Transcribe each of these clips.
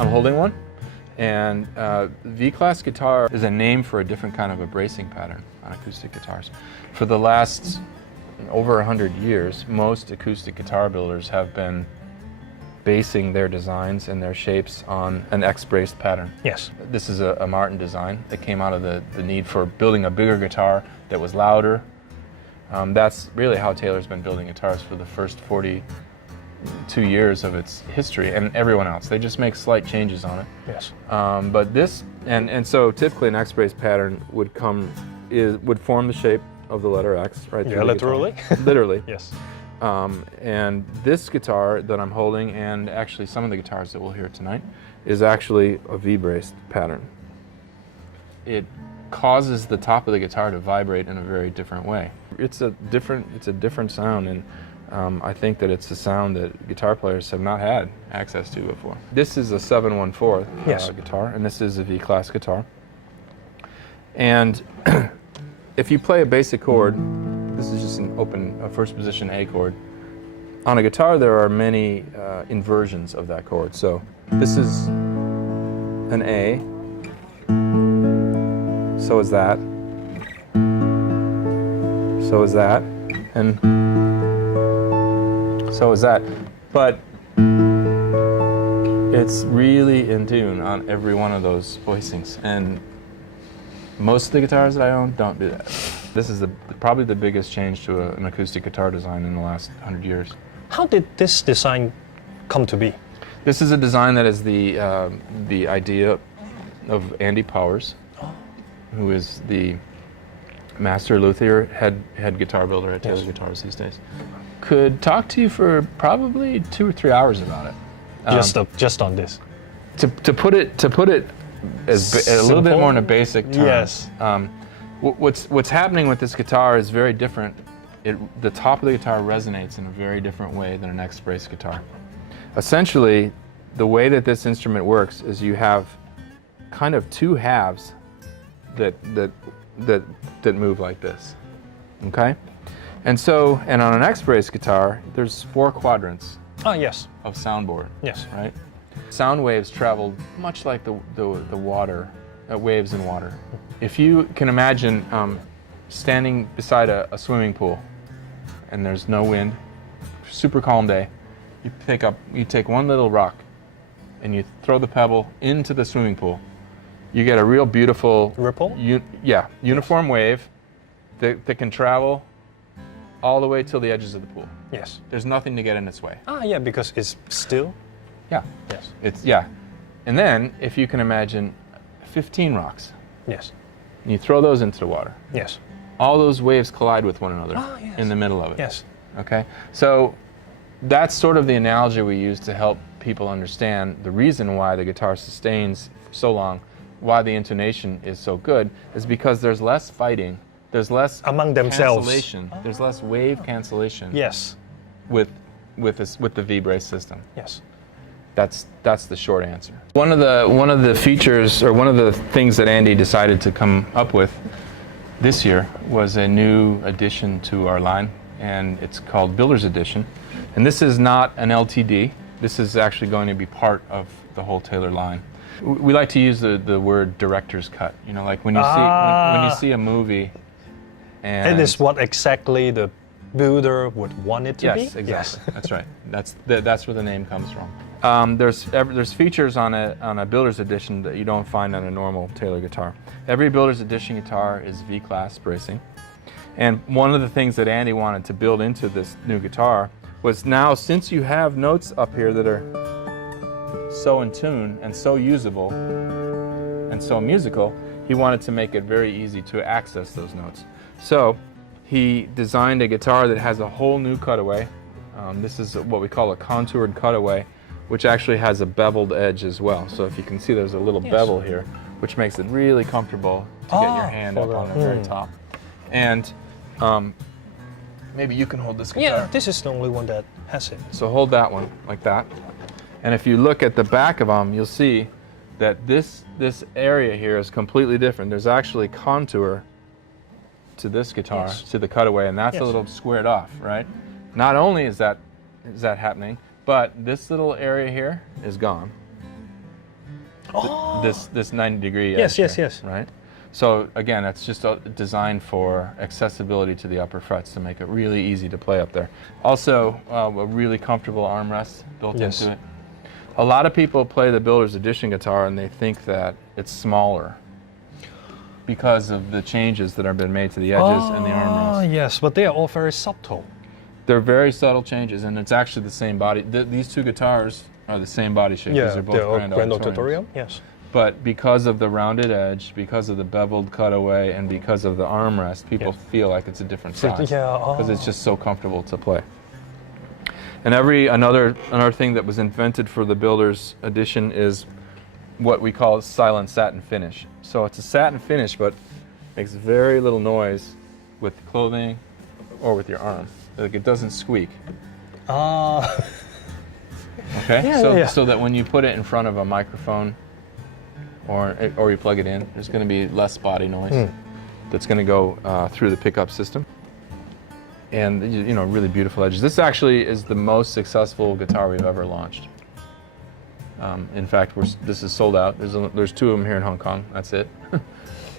I'm holding one. And V-Class guitar is a name for a different kind of a bracing pattern on acoustic guitars. For the last over 100 years, most acoustic guitar builders have been basing their designs and their shapes on an X-braced pattern. Yes. This is a Martin design that came out of the need for building a bigger guitar that was louder. That's really how Taylor's been building guitars for the first 42 years of its history, and everyone else. They just make slight changes on it. Yes. But this, and so typically an X-braced pattern would form the shape of the letter X, right? Yeah, literally. Literally. Yes. And this guitar that I'm holding, and actually some of the guitars that we'll hear tonight, is actually a V-braced pattern. It causes the top of the guitar to vibrate in a very different way. It's a different sound, and I think that it's a sound that guitar players have not had access to before. This is a 7/1/4 guitar, and this is a V-Class guitar. And if you play a basic chord, this is just a first position A chord. On a guitar, there are many inversions of that chord. So this is an A, so is that, so is that, and so is that. But it's really in tune on every one of those voicings. And most of the guitars that I own don't do that. This is probably the biggest change to an acoustic guitar design in the last 100 years. How did this design come to be? This is a design that is the idea of Andy Powers, who is the master luthier, head guitar builder at Taylor Guitars these days. Could talk to you for probably 2 or 3 hours about it. Just on this. To put it as a little bit more in a basic term. Yes. What's happening with this guitar is very different. The top of the guitar resonates in a very different way than an X-braced guitar. Essentially, the way that this instrument works is you have kind of two halves that move like this. Okay? And on an X-braced guitar, there's 4 quadrants. Yes. Of soundboard. Yes. Right? Sound waves travel much like the water, waves in water. If you can imagine standing beside a swimming pool and there's no wind, super calm day, you take one little rock and you throw the pebble into the swimming pool, you get a real beautiful ripple? Uniform wave that can travel all the way till the edges of the pool. Yes. There's nothing to get in its way. Yeah, because it's still. Yeah. Yes. And then, if you can imagine 15 rocks. Yes. And you throw those into the water. Yes. All those waves collide with one another yes. in the middle of it. Yes. Okay? So that's sort of the analogy we use to help people understand the reason why the guitar sustains for so long, why the intonation is so good, is because there's less fighting, there's less among themselves. Cancellation, there's less wave cancellation. Yes. With the V-brace system. Yes. That's the short answer. One of the features, or one of the things that Andy decided to come up with this year was a new addition to our line, and it's called Builder's Edition. And this is not an LTD. This is actually going to be part of the whole Taylor line. We like to use the word director's cut. You know, like when you see a movie, and it is what exactly the builder would want it to be. Yes, exactly. Yes. That's right. That's where the name comes from. There's features on a Builder's Edition that you don't find on a normal Taylor guitar. Every Builder's Edition guitar is V-Class bracing, and one of the things that Andy wanted to build into this new guitar was, now since you have notes up here that are so in tune and so usable and so musical, he wanted to make it very easy to access those notes. So he designed a guitar that has a whole new cutaway. This is what we call a contoured cutaway, which actually has a beveled edge as well. So if you can see, there's a little bevel here, which makes it really comfortable to get your hand up on the very top. And maybe you can hold this guitar. Yeah, this is the only one that has it. So hold that one like that. And if you look at the back of them, you'll see that this area here is completely different. There's actually contour to this guitar, to the cutaway, and that's a little squared off, right? Not only is that happening, but this little area here is gone. this 90-degree Yes, edge yes, here, yes. right? So again, it's just designed for accessibility to the upper frets to make it really easy to play up there. Also, a really comfortable armrest built Yes. into it. A lot of people play the Builder's Edition guitar and they think that it's smaller because of the changes that have been made to the edges and the armrest. Yes, but they are all very subtle. They're very subtle changes, and it's actually the same body. These two guitars are the same body shape. These are both Grand Auditoriums. Auditorium. Yes. But because of the rounded edge, because of the beveled cutaway, and because of the armrest, people feel like it's a different size. Because it's just so comfortable to play. And another thing that was invented for the Builder's Edition is what we call silent satin finish. So it's a satin finish, but makes very little noise with clothing or with your arm. Like it doesn't squeak. Okay, so that when you put it in front of a microphone or you plug it in, there's going to be less body noise that's going to go through the pickup system. And really beautiful edges. This actually is the most successful guitar we've ever launched. In fact, this is sold out. There's two of them here in Hong Kong. That's it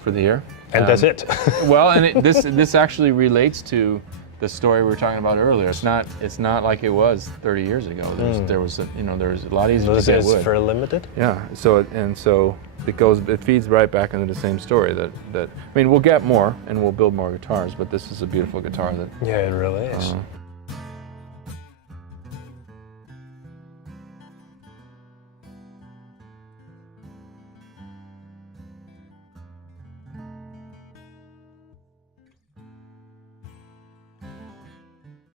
for the year. And that's it. Well, and this actually relates to the story we were talking about earlier. It's not like it was 30 years ago. There was a lot easier to get wood. It's very limited. Yeah. So it feeds right back into the same story that I mean, we'll get more and we'll build more guitars, but this is a beautiful guitar that Yeah, it really is.